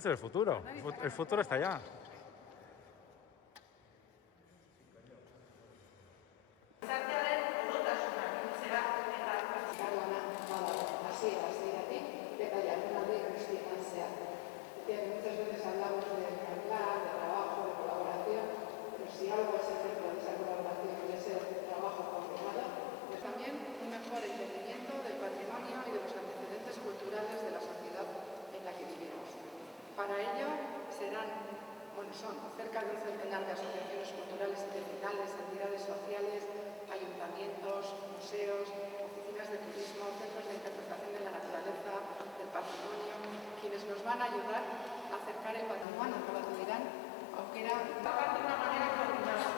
es el futuro. El futuro está allá. Muchas veces hablamos de hablar, de trabajo, de colaboración, pero si algo es ejemplo de esa colaboración y de ese trabajo coordinado, pues también un mejor entendimiento del patrimonio y de los antecedentes culturales de la sociedad en la que vivimos. Para ello son cerca de un centenar de asociaciones culturales y vecinales, entidades sociales, ayuntamientos, museos, oficinas de turismo, centros de interpretación de la naturaleza, del patrimonio, quienes nos van a ayudar a acercar el patrimonio, como dirán, aunquera de una manera coordinada,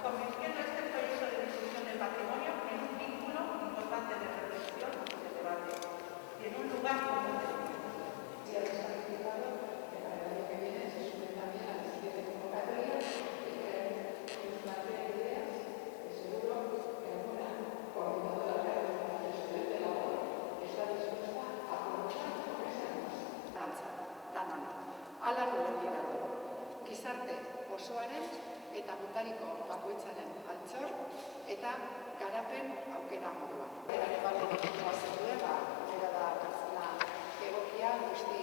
convirtiendo este proyecto de difusión del patrimonio en un vínculo importante de reflexión y de debate, y en un lugar común de encuentro. Si habéis participado, para el año que viene se sumen también a la siguiente convocatoria y que nos planteen ideas que seguro que alguna coordinadora de los procesos de labor está dispuesta a colaborar con esa nuestra. Ala nolendira gizarte osoaren eta gutariko bakoitzaren altxor eta garapen aukera moduan. Erare bat egiten zuen, era da pertsona egokia guzti